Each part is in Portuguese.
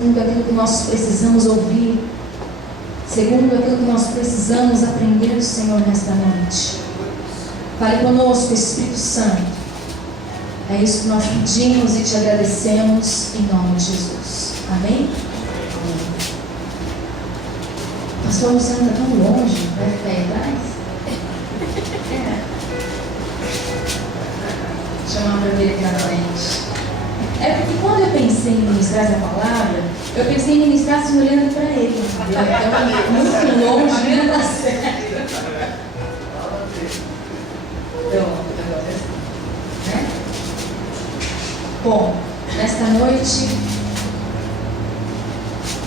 segundo aquilo que nós precisamos ouvir, segundo aquilo que nós precisamos aprender do Senhor nesta noite. Fale conosco, Espírito Santo. É isso que nós pedimos e te agradecemos em nome de Jesus. Amém? O pastor Luciano está tão longe, vai ficar aí atrás? Chamar para vir aqui na frente. É porque quando eu pensei em ministrar essa palavra, eu pensei em ministrar assim olhando para ele. Então, muito longe, não dá certo. Né? Bom, nesta noite,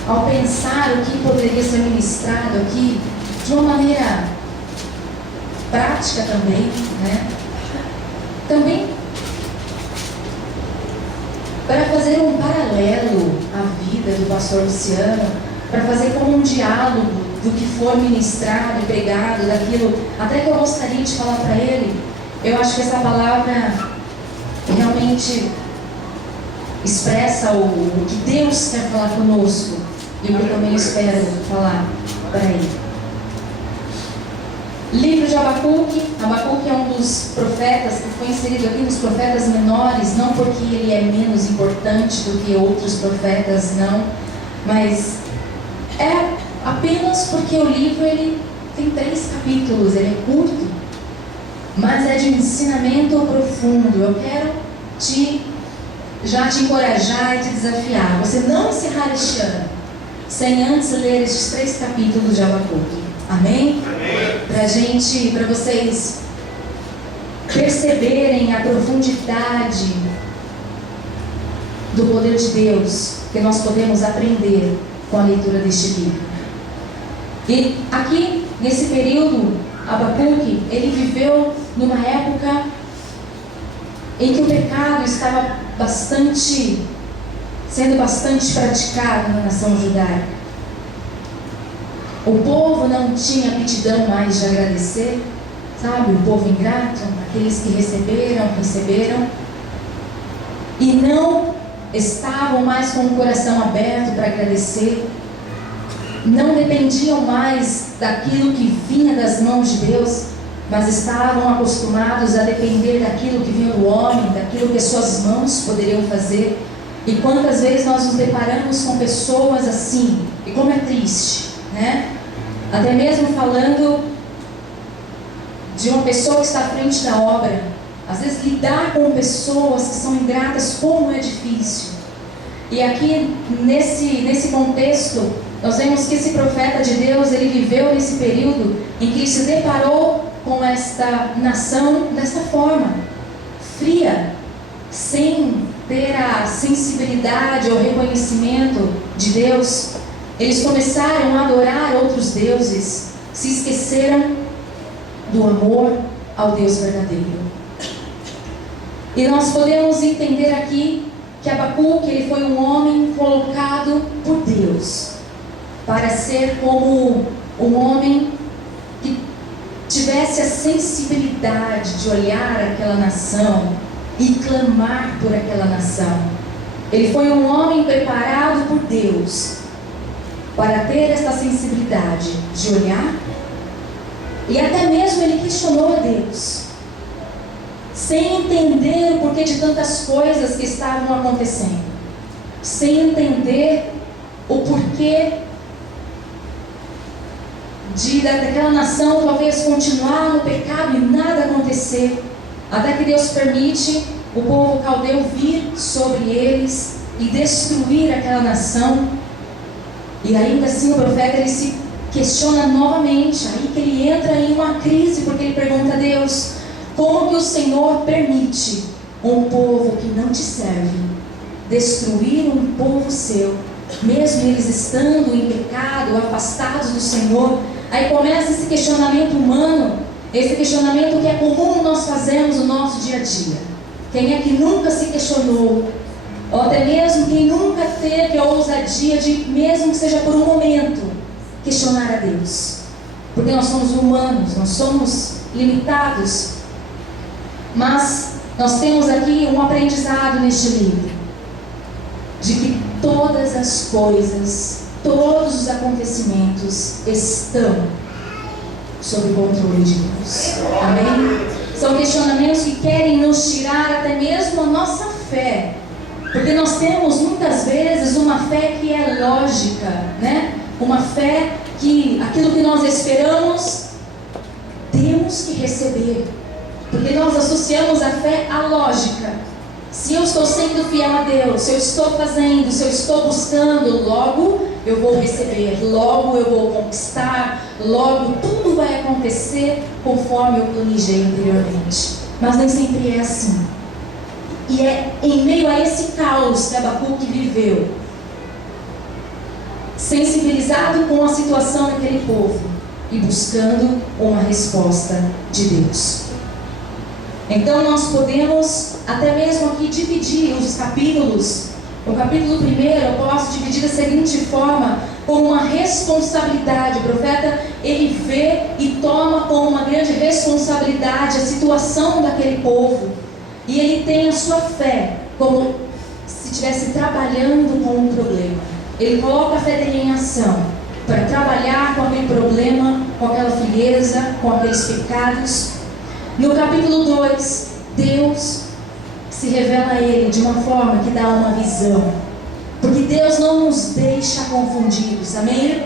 ao pensar o que poderia ser ministrado aqui, de uma maneira prática também, né? Também para fazer um paralelo à vida do pastor Luciano, para fazer como um diálogo do que for ministrado e pregado, daquilo, até que eu gostaria de falar para ele. Eu acho que essa palavra realmente expressa o que Deus quer falar conosco e o que eu também espero falar para ele. Livro de Abacuque. Abacuque é um dos profetas que foi inserido aqui nos profetas menores, não porque ele é menos importante do que outros profetas, não, mas é apenas porque o livro ele tem 3 capítulos, ele é curto, mas é de ensinamento profundo. Eu quero já te encorajar e te desafiar, você não encerrar este ano sem antes ler estes 3 capítulos de Abacuque. Amém? Para vocês perceberem a profundidade do poder de Deus que nós podemos aprender com a leitura deste livro. E aqui, nesse período, Abacuque, ele viveu numa época em que o pecado estava sendo bastante praticado na nação judaica. O povo não tinha aptidão mais de agradecer, sabe? O povo ingrato, aqueles que receberam, e não estavam mais com o coração aberto para agradecer, não dependiam mais daquilo que vinha das mãos de Deus, mas estavam acostumados a depender daquilo que vinha do homem, daquilo que as suas mãos poderiam fazer. E quantas vezes nós nos deparamos com pessoas assim, e como é triste, né? Até mesmo falando de uma pessoa que está à frente da obra, às vezes lidar com pessoas que são ingratas, como é difícil. E aqui nesse contexto, nós vemos que esse profeta de Deus, ele viveu nesse período em que ele se deparou com esta nação desta forma, fria, sem ter a sensibilidade ou reconhecimento de Deus. Eles começaram a adorar outros deuses, se esqueceram do amor ao Deus verdadeiro. E nós podemos entender aqui que Abacuque, ele foi um homem colocado por Deus para ser como um homem que tivesse a sensibilidade de olhar aquela nação e clamar por aquela nação. Ele foi um homem preparado por Deus para ter essa sensibilidade de olhar, e até mesmo ele questionou a Deus, sem entender o porquê de tantas coisas que estavam acontecendo, sem entender o porquê daquela nação talvez continuar no pecado e nada acontecer, até que Deus permite o povo caldeu vir sobre eles e destruir aquela nação. E ainda assim o profeta ele se questiona novamente, aí que ele entra em uma crise, porque ele pergunta a Deus: como que o Senhor permite um povo que não te serve destruir um povo seu, mesmo eles estando em pecado, afastados do Senhor? Aí começa esse questionamento humano, esse questionamento que é comum nós fazermos no nosso dia a dia. Quem é que nunca se questionou? Ou até mesmo quem nunca teve a ousadia de, mesmo que seja por um momento, questionar a Deus? Porque nós somos humanos, nós somos limitados. Mas nós temos aqui um aprendizado neste livro, de que todas as coisas, todos os acontecimentos estão sob o controle de Deus. Amém? São questionamentos que querem nos tirar até mesmo a nossa fé. Porque nós temos muitas vezes uma fé que é lógica, né? Uma fé que aquilo que nós esperamos, temos que receber. Porque nós associamos a fé à lógica. Se eu estou sendo fiel a Deus, se eu estou fazendo, se eu estou buscando, logo eu vou receber, logo eu vou conquistar, logo tudo vai acontecer conforme eu planejei anteriormente. Mas nem sempre é assim. E é em meio a esse caos que Abacuque viveu, sensibilizado com a situação daquele povo e buscando uma resposta de Deus. Então nós podemos até mesmo aqui dividir os capítulos. O capítulo 1 eu posso dividir da seguinte forma, como uma responsabilidade. O profeta, ele vê e toma como uma grande responsabilidade a situação daquele povo. E ele tem a sua fé como se estivesse trabalhando com um problema. Ele coloca a fé dele em ação para trabalhar com aquele problema, com aquela frieza, com aqueles pecados. No capítulo 2, Deus se revela a ele de uma forma que dá uma visão. Porque Deus não nos deixa confundidos, amém?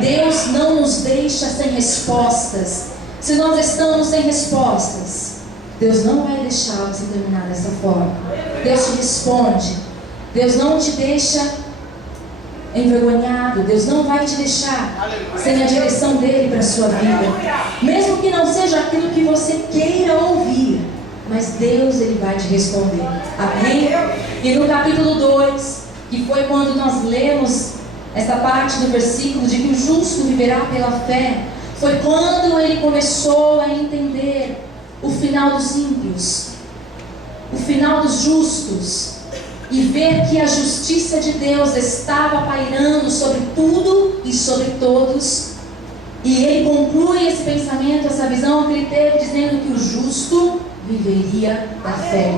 Deus não nos deixa sem respostas. Se nós estamos sem respostas, Deus não vai deixar você terminar dessa forma. Deus te responde. Deus não te deixa envergonhado. Deus não vai te deixar sem a direção dele para a sua vida. Mesmo que não seja aquilo que você queira ouvir, mas Deus, ele vai te responder. Amém? E no capítulo 2, que foi quando nós lemos essa parte do versículo de que o justo viverá pela fé, foi quando ele começou a entender o final dos ímpios, o final dos justos, e ver que a justiça de Deus estava pairando sobre tudo e sobre todos. E ele conclui esse pensamento, essa visão que ele teve, dizendo que o justo viveria da fé.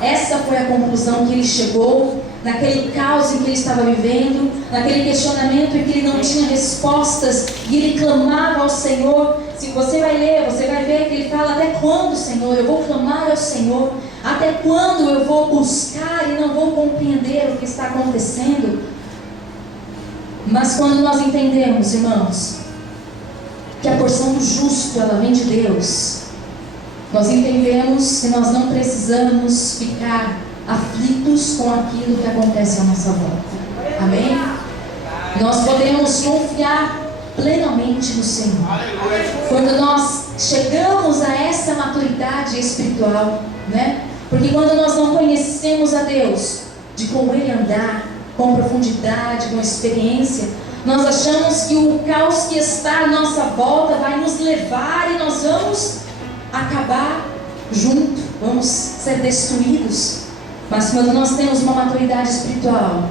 Essa foi a conclusão que ele chegou naquele caos em que ele estava vivendo, naquele questionamento em que ele não tinha respostas, e ele clamava ao Senhor. Se você vai ler, você vai ver que ele fala: até quando, Senhor, eu vou clamar ao Senhor? Até quando eu vou buscar e não vou compreender o que está acontecendo? Mas quando nós entendemos, irmãos, que a porção do justo, ela vem de Deus, nós entendemos que nós não precisamos ficar aflitos com aquilo que acontece à nossa volta. Amém? Nós podemos confiar plenamente no Senhor. Quando nós chegamos a essa maturidade espiritual, né? Porque quando nós não conhecemos a Deus, de como Ele andar, com profundidade, com experiência, nós achamos que o caos que está à nossa volta vai nos levar e nós vamos acabar junto, vamos ser destruídos. Mas quando nós temos uma maturidade espiritual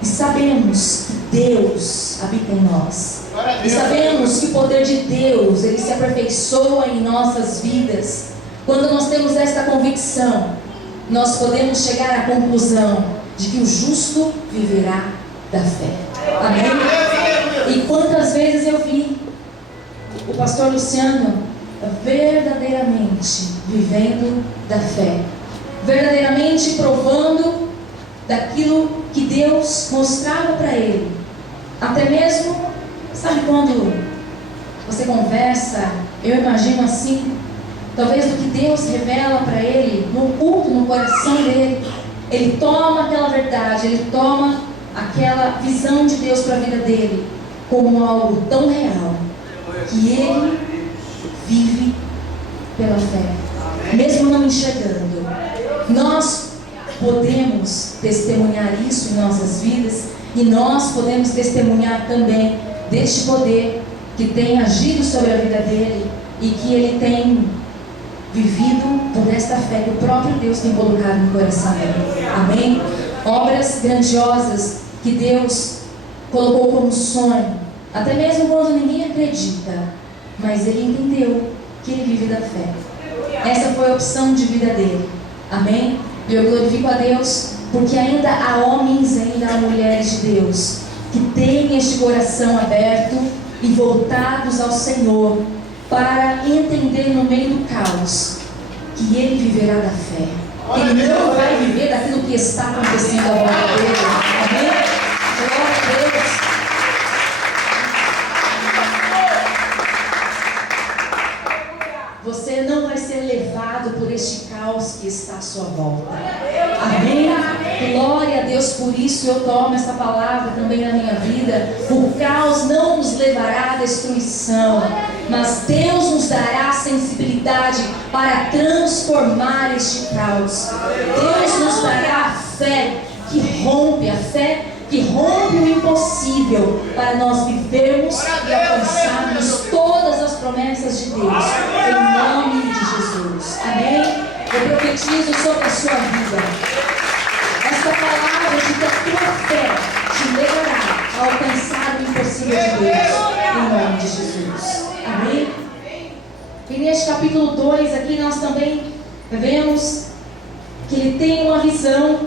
e sabemos que Deus habita em nós, e sabemos que o poder de Deus, ele se aperfeiçoa em nossas vidas, quando nós temos esta convicção, nós podemos chegar à conclusão de que o justo viverá da fé. Amém? E quantas vezes eu vi o pastor Luciano verdadeiramente vivendo da fé, verdadeiramente provando daquilo que Deus mostrava para ele. Até mesmo, sabe quando você conversa, eu imagino assim, talvez do que Deus revela para ele, no culto, no coração dele, ele toma aquela verdade, ele toma aquela visão de Deus para a vida dele como algo tão real, que ele vive pela fé, mesmo não enxergando. Nós podemos testemunhar isso em nossas vidas, e nós podemos testemunhar também deste poder que tem agido sobre a vida dele e que ele tem vivido por esta fé que o próprio Deus tem colocado no coração dele. Amém? Obras grandiosas que Deus colocou como sonho, até mesmo quando ninguém acredita, mas ele entendeu que ele vive da fé. Essa foi a opção de vida dele. Amém? E eu glorifico a Deus porque ainda há homens, ainda há mulheres de Deus que têm este coração aberto e voltados ao Senhor para entender no meio do caos que ele viverá da fé. Ele não vai viver daquilo que está acontecendo à volta dele. Amém? Glória a Deus. Você não vai ser levado por este caos que está à sua volta. Amém? Glória a Deus, por isso eu tomo essa palavra também na minha vida. O caos não nos levará à destruição, mas Deus nos dará sensibilidade para transformar este caos. Deus nos dará a fé que rompe, o impossível, para nós vivermos e alcançarmos todas as promessas de Deus, em nome de Jesus. Amém? Eu profetizo sobre a sua vida esta palavra de que a tua fé te levará a alcançar o impossível de Deus, em nome de Jesus. Amém? E neste capítulo 2 aqui nós também vemos que ele tem uma visão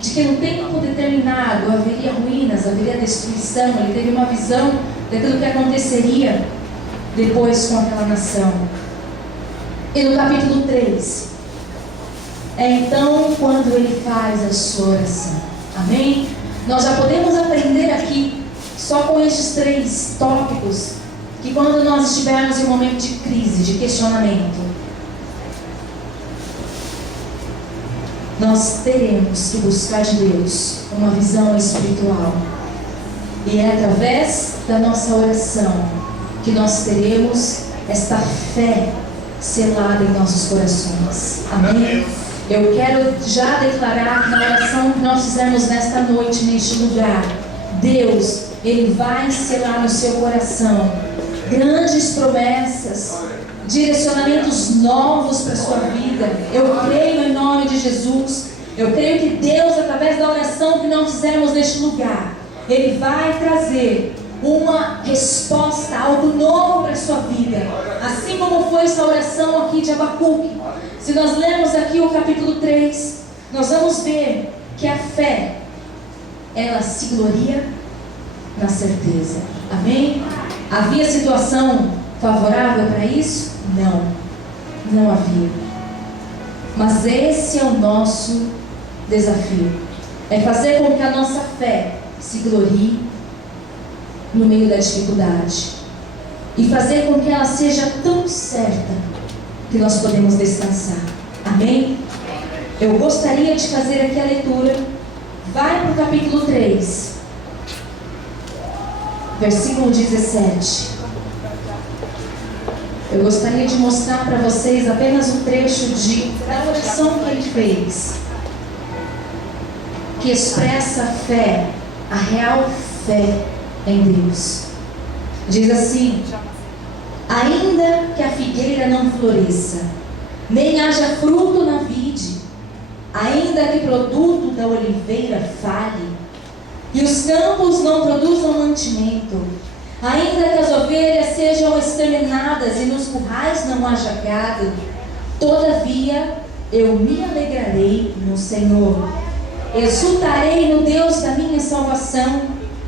de que no tempo determinado haveria ruínas, haveria destruição. Ele teve uma visão daquilo que aconteceria depois com aquela nação. E no capítulo 3, é então quando ele faz a sua oração. Amém? Nós já podemos aprender aqui, só com estes 3 tópicos, que quando nós estivermos em um momento de crise, de questionamento, nós teremos que buscar de Deus uma visão espiritual. E é através da nossa oração que nós teremos esta fé selada em nossos corações. Amém? Eu quero já declarar que na oração que nós fizemos nesta noite, neste lugar, Deus, Ele vai selar no seu coração grandes promessas, direcionamentos novos para a sua vida. Eu creio em nome de Jesus. Eu creio que Deus, através da oração que nós fizemos neste lugar, Ele vai trazer uma resposta, algo novo para a sua vida. Assim como foi essa oração aqui de Abacuque. Se nós lermos aqui o capítulo 3, nós vamos ver que a fé, ela se gloria na certeza. Amém? Havia situação favorável para isso? Não havia. Mas esse é o nosso desafio. É fazer com que a nossa fé se glorie no meio da dificuldade. E fazer com que ela seja tão certa que nós podemos descansar. Amém? Eu gostaria de fazer aqui a leitura. Vai para o capítulo 3, versículo 17. Eu gostaria de mostrar para vocês apenas um trecho da oração que ele fez, que expressa a fé, a real fé em Deus. Diz assim: ainda que a figueira não floresça, nem haja fruto na vide, ainda que produto da oliveira falhe, e os campos não produzam mantimento, ainda que as ovelhas sejam exterminadas e nos currais não haja gado, todavia eu me alegrarei no Senhor, exultarei no Deus da minha salvação.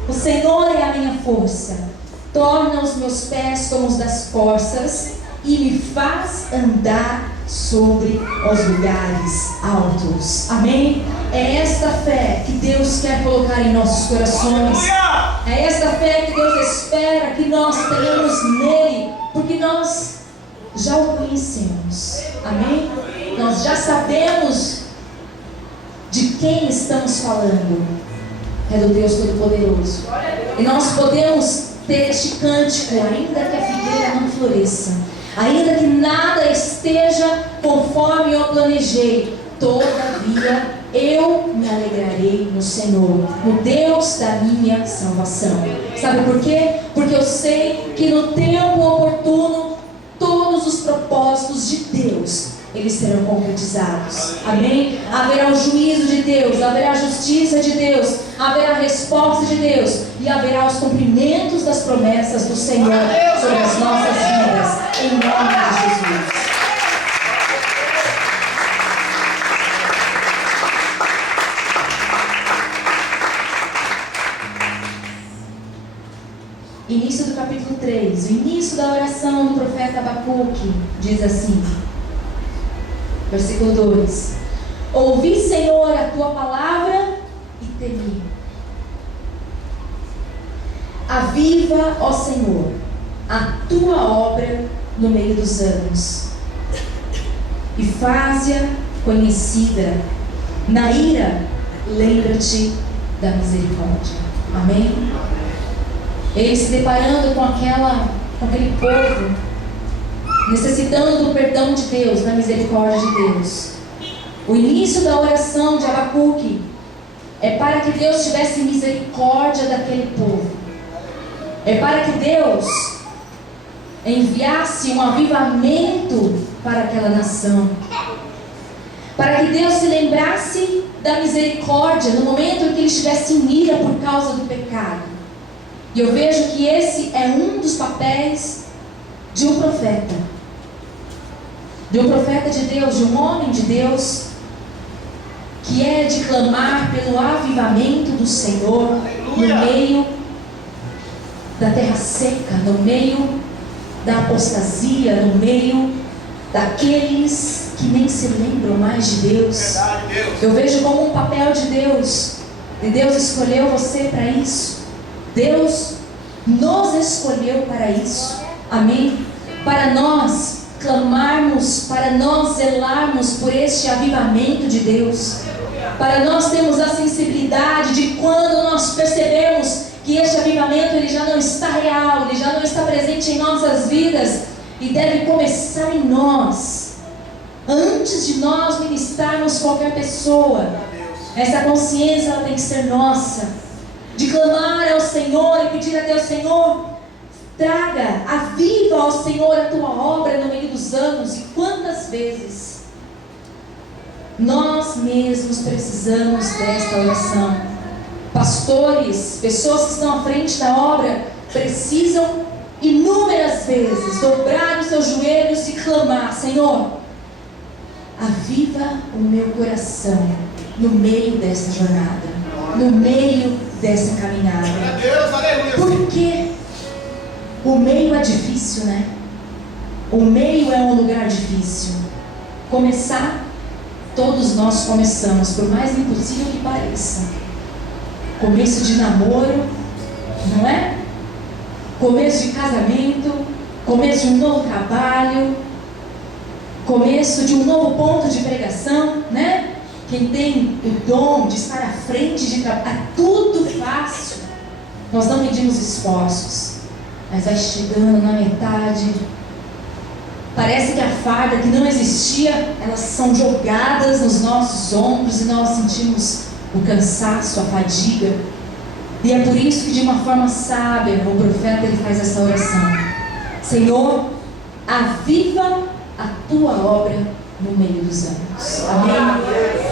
O Senhor é a minha força, torna os meus pés como os das corças e me faz andar sobre os lugares altos. Amém? É esta fé que Deus quer colocar em nossos corações. É esta fé que Deus espera que nós tenhamos nele, porque nós já o conhecemos. Amém? Nós já sabemos de quem estamos falando. É do Deus Todo-Poderoso. E nós podemos ter este cântico: ainda que a figueira não floresça, ainda que nada esteja conforme eu planejei, todavia eu me alegrarei no Senhor, no Deus da minha salvação. Sabe por quê? Porque eu sei que no tempo oportuno todos os propósitos de Deus, eles serão concretizados. Amém? Haverá o juízo de Deus, haverá a justiça de Deus, haverá a resposta de Deus e haverá os cumprimentos das promessas do Senhor sobre as nossas vidas, em nome de Jesus. início do capítulo 3, o início da oração do profeta Abacuque, diz assim, versículo 2: ouvi, Senhor, a tua palavra e temi. Aviva, ó Senhor, a tua obra no meio dos anos, e faz-a conhecida. Na ira, lembra-te da misericórdia. Amém? Ele se deparando com aquele povo, necessitando do perdão de Deus, da misericórdia de Deus. O início da oração de Abacuque é para que Deus tivesse misericórdia daquele povo. É para que Deus enviasse um avivamento para aquela nação. Para que Deus se lembrasse da misericórdia no momento em que eles estivessem em ira por causa do pecado. E eu vejo que esse é um dos papéis de um profeta. De um profeta de Deus, de um homem de Deus, que é de clamar pelo avivamento do Senhor no meio da terra seca, no meio da apostasia, no meio daqueles que nem se lembram mais de Deus. Eu vejo como um papel de Deus, e Deus escolheu você para isso. Deus nos escolheu para isso. Amém? Para nós clamarmos, para nós zelarmos por este avivamento de Deus, para nós termos a sensibilidade de quando nós percebemos que este avivamento ele já não está real, ele já não está presente em nossas vidas, e deve começar em nós, antes de nós ministrarmos qualquer pessoa. Essa consciência ela tem que ser nossa, de clamar ao Senhor e pedir a Deus: Senhor, traga, aviva ao Senhor a tua obra no meio dos anos. E quantas vezes nós mesmos precisamos desta oração? Pastores, pessoas que estão à frente da obra, precisam inúmeras vezes dobrar os seus joelhos e clamar: Senhor, aviva o meu coração no meio dessa jornada, no meio dessa caminhada. Porque o meio é difícil, né? O meio é um lugar difícil. Começar, todos nós começamos, por mais impossível que pareça. Começo de namoro, não é? Começo de casamento, começo de um novo trabalho, começo de um novo ponto de pregação, né? Quem tem o dom de estar à frente de trabalho, é tudo fácil. Nós não medimos esforços, mas vai chegando na metade, parece que a farda que não existia, elas são jogadas nos nossos ombros e nós sentimos o cansaço, a fadiga. E é por isso que, de uma forma sábia, o profeta ele faz essa oração: Senhor, aviva a tua obra no meio dos anos. Amém?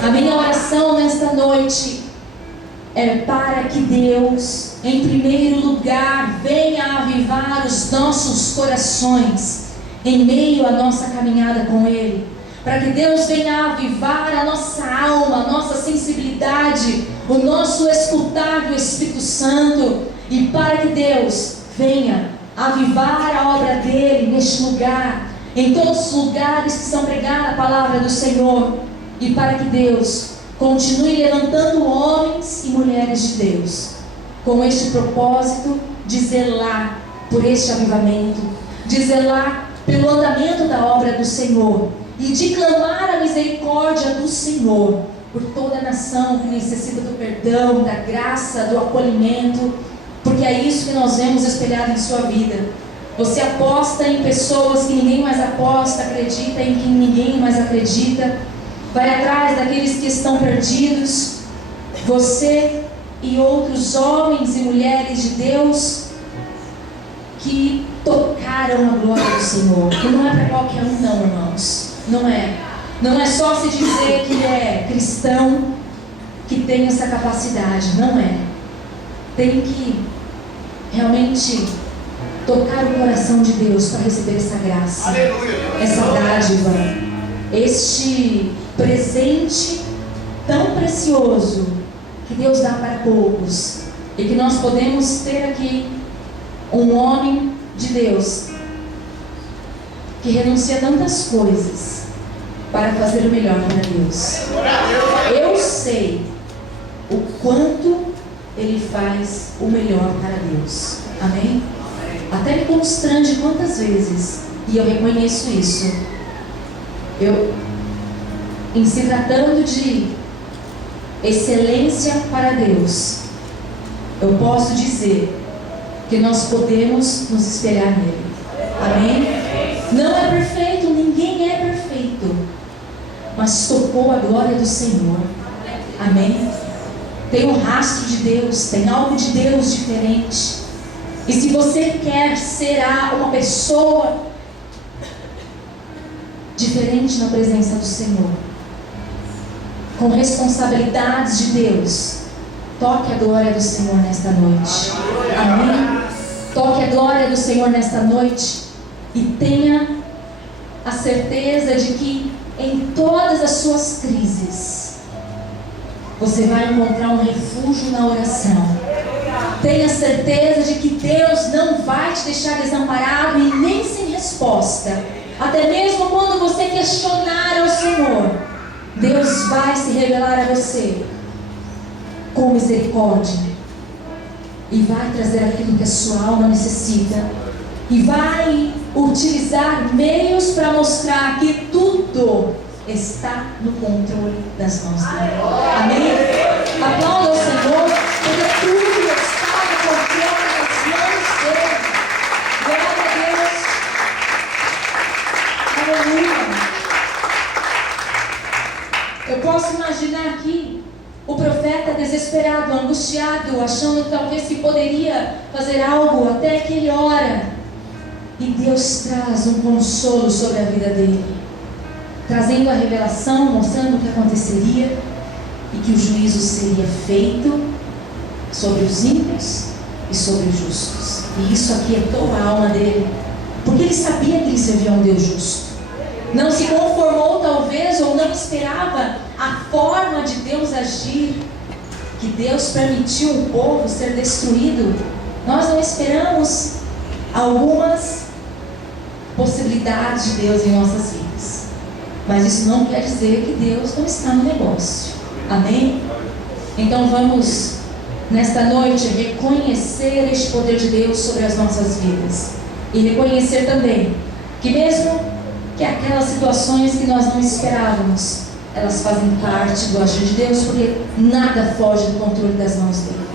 A minha oração nesta noite é para que Deus, em primeiro lugar, venha avivar os nossos corações em meio à nossa caminhada com Ele. Para que Deus venha avivar a nossa alma, a nossa sensibilidade, o nosso escutar do Espírito Santo. E para que Deus venha avivar a obra dEle neste lugar, em todos os lugares que são pregada a palavra do Senhor. E para que Deus continue levantando homens e mulheres de Deus, com este propósito de zelar por este avivamento, de zelar pelo andamento da obra do Senhor, e de clamar a misericórdia do Senhor por toda a nação que necessita do perdão, da graça, do acolhimento, porque é isso que nós vemos espelhado em sua vida. Você aposta em pessoas que ninguém mais aposta, acredita em quem ninguém mais acredita, vai atrás daqueles que estão perdidos. Você e outros homens e mulheres de Deus que tocaram a glória do Senhor. E não é para qualquer um não, irmãos. Não é. Não é só se dizer que é cristão que tem essa capacidade. Não é. Tem que realmente tocar o coração de Deus para receber essa graça, essa dádiva, este presente tão precioso que Deus dá para poucos e que nós podemos ter aqui Um homem de Deus que renuncia a tantas coisas para fazer o melhor para Deus. Eu sei o quanto ele faz o melhor para Deus. Amém? Até me constrange quantas vezes, e eu reconheço isso. Em se tratando de excelência para Deus, eu posso dizer que nós podemos nos espelhar nele. Amém? Não é perfeito, ninguém é perfeito, mas tocou a glória do Senhor. Amém? Tem um rastro de Deus, tem algo de Deus diferente. E se você quer ser uma pessoa diferente na presença do Senhor, com responsabilidades de Deus, toque a glória do Senhor nesta noite. Amém? Toque a glória do Senhor nesta noite e tenha a certeza de que em todas as suas crises você vai encontrar um refúgio na oração. Tenha certeza de que Deus não vai te deixar desamparado e nem sem resposta. Até mesmo quando você questionar ao Senhor, Deus vai se revelar a você com misericórdia e vai trazer aquilo que a sua alma necessita e vai utilizar meios para mostrar que tudo está no controle das mãos dele. Amém? Aplauda o Senhor, porque tudo está no controle das mãos dele. Glória a Deus. Aleluia. Eu posso imaginar aqui o profeta desesperado, angustiado, achando talvez que poderia fazer algo, até que ele ora e Deus traz um consolo sobre a vida dele, trazendo a revelação, mostrando o que aconteceria e que o juízo seria feito sobre os ímpios e sobre os justos. E isso aquietou a alma dele, porque ele sabia que ele servia a um Deus justo. Não se conformou talvez, ou não esperava a forma de Deus agir, que Deus permitiu um povo ser destruído. Nós não esperamos algumas possibilidades de Deus em nossas vidas, mas isso não quer dizer que Deus não está no negócio. Amém? Então vamos nesta noite reconhecer este poder de Deus sobre as nossas vidas e reconhecer também que mesmo que aquelas situações que nós não esperávamos, elas fazem parte do agir de Deus, porque nada foge do controle das mãos dele.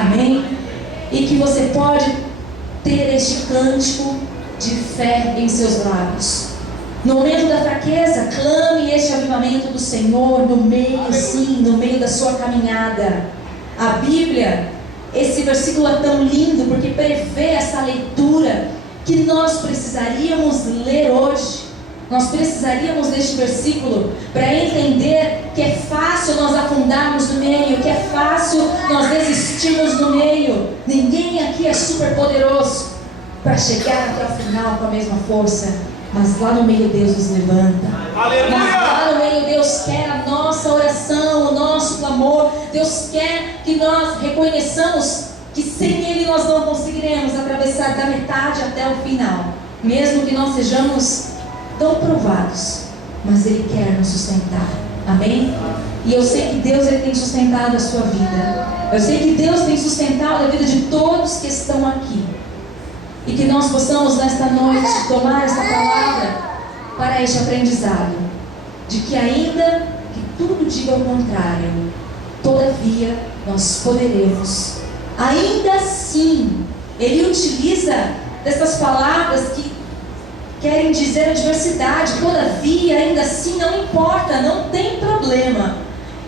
Amém? E que você pode ter este cântico de fé em seus lábios. No momento da fraqueza, clame este avivamento do Senhor no meio da sua caminhada. A Bíblia, esse versículo é tão lindo porque prevê essa leitura que nós precisaríamos ler hoje. Nós precisaríamos deste versículo para entender que é fácil nós afundarmos no meio, que é fácil nós desistirmos no meio. Ninguém aqui é super poderoso para chegar até o final com a mesma força, mas lá no meio Deus nos levanta. Aleluia! Mas lá no meio Deus quer a nossa oração, o nosso clamor. Deus quer que nós reconheçamos que sem Ele nós não conseguiremos atravessar da metade até o final, mesmo que nós sejamos tão provados, mas Ele quer nos sustentar. Amém? E eu sei que Deus Ele tem sustentado a sua vida. Eu sei que Deus tem sustentado a vida de todos que estão aqui. E que nós possamos nesta noite tomar esta palavra para este aprendizado, de que ainda que tudo diga ao contrário, todavia nós poderemos. Ainda assim, Ele utiliza dessas palavras que querem dizer adversidade. Todavia, ainda assim, não importa, não tem problema.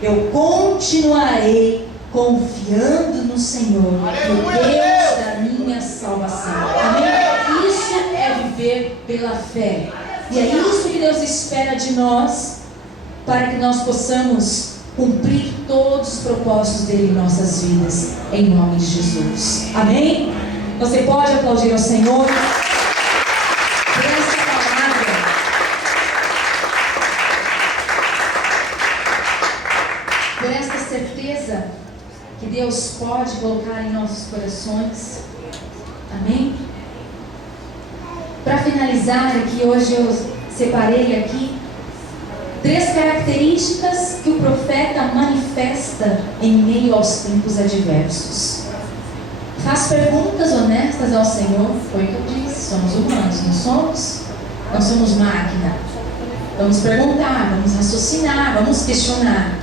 Eu continuarei confiando no Senhor, no Deus da minha salvação. Amém? Isso é viver pela fé. E é isso que Deus espera de nós, para que nós possamos cumprir todos os propósitos dele em nossas vidas, em nome de Jesus. Amém? Você pode aplaudir ao Senhor por essa palavra. Por esta certeza que Deus pode colocar em nossos corações. Amém? Para finalizar aqui, hoje eu separei aqui 3 características que o profeta manifesta em meio aos tempos adversos. Faz perguntas honestas ao Senhor, foi o que eu disse, somos humanos, não somos? Não somos máquina. Vamos perguntar, vamos raciocinar, vamos questionar.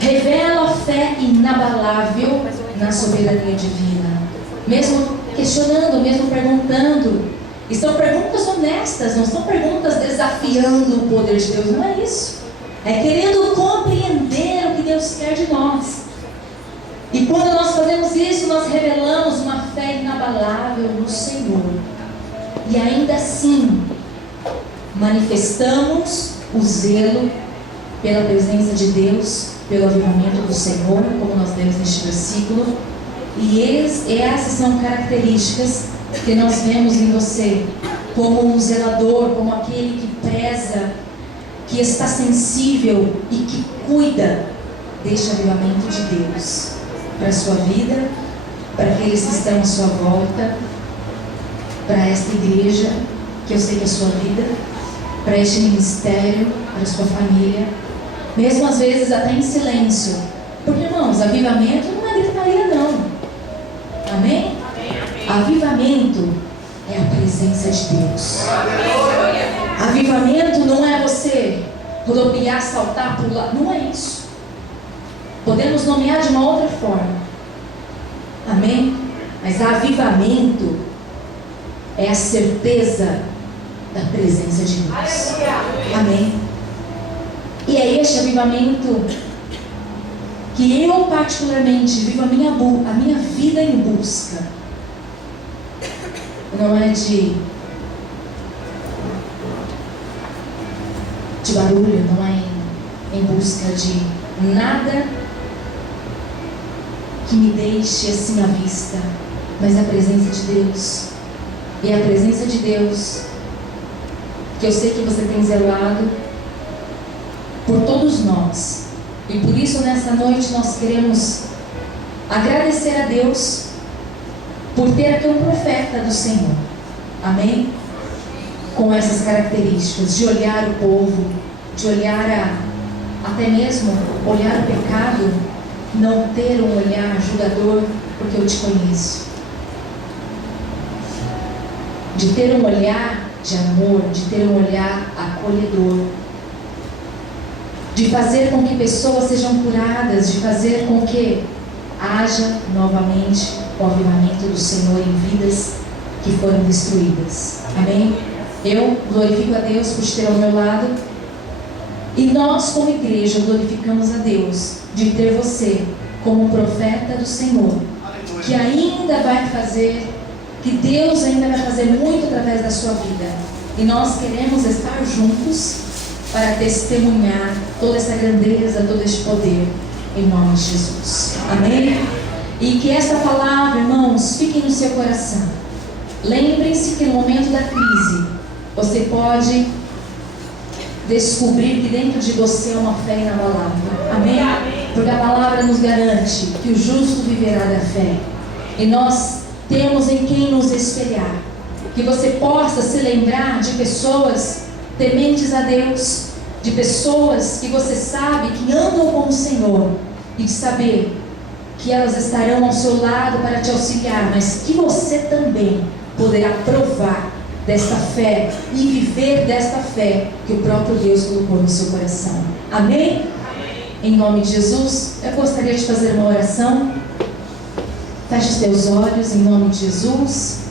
Revela a fé inabalável na soberania divina. Mesmo questionando, mesmo perguntando. E são perguntas honestas, não são perguntas desafiando o poder de Deus, não é isso. É querendo compreender o que Deus quer de nós. E quando nós fazemos isso, nós revelamos uma fé inabalável no Senhor. E ainda assim, manifestamos o zelo pela presença de Deus, pelo avivamento do Senhor, como nós vemos neste versículo. E essas são características que nós vemos em você, como um zelador, como aquele que preza, que está sensível e que cuida deste avivamento de Deus para a sua vida, para aqueles que estão à sua volta, para esta igreja, que eu sei que é a sua vida, para este ministério, para a sua família, mesmo às vezes até em silêncio. Porque, irmãos, avivamento não é gritaria, não. Amém? Avivamento é a presença de Deus. Avivamento não é você rodopiar, saltar, pular. Não é isso. Podemos nomear de uma outra forma. Amém? Mas avivamento é a certeza da presença de Deus. Amém? E é este avivamento que eu particularmente vivo a minha vida em busca. Não é de barulho, não é em busca de nada que me deixe assim à vista, mas a presença de Deus. E a presença de Deus, que eu sei que você tem zelado por todos nós. E por isso nessa noite nós queremos agradecer a Deus por ter aqui um profeta do Senhor. Amém? Com essas características de olhar o povo, de olhar até mesmo olhar o pecado, não ter um olhar julgador, porque eu te conheço. De ter um olhar de amor, de ter um olhar acolhedor, de fazer com que pessoas sejam curadas, de fazer com que haja novamente o avivamento do Senhor em vidas que foram destruídas. Amém? Eu glorifico a Deus por te ter ao meu lado, e nós como igreja glorificamos a Deus de ter você como profeta do Senhor, que ainda vai fazer, que Deus ainda vai fazer muito através da sua vida. E nós queremos estar juntos para testemunhar toda essa grandeza, todo este poder, em nome de Jesus. Amém? E que essa palavra, irmãos, fique no seu coração. Lembrem-se que no momento da crise, você pode descobrir que dentro de você é uma fé inabalável. Amém? Porque a palavra nos garante que o justo viverá da fé. E nós temos em quem nos espelhar. Que você possa se lembrar de pessoas tementes a Deus, de pessoas que você sabe que andam com o Senhor, e de saber que elas estarão ao seu lado para te auxiliar, mas que você também poderá provar desta fé e viver desta fé que o próprio Deus colocou no seu coração. Amém? Em nome de Jesus, eu gostaria de fazer uma oração. Feche os teus olhos em nome de Jesus.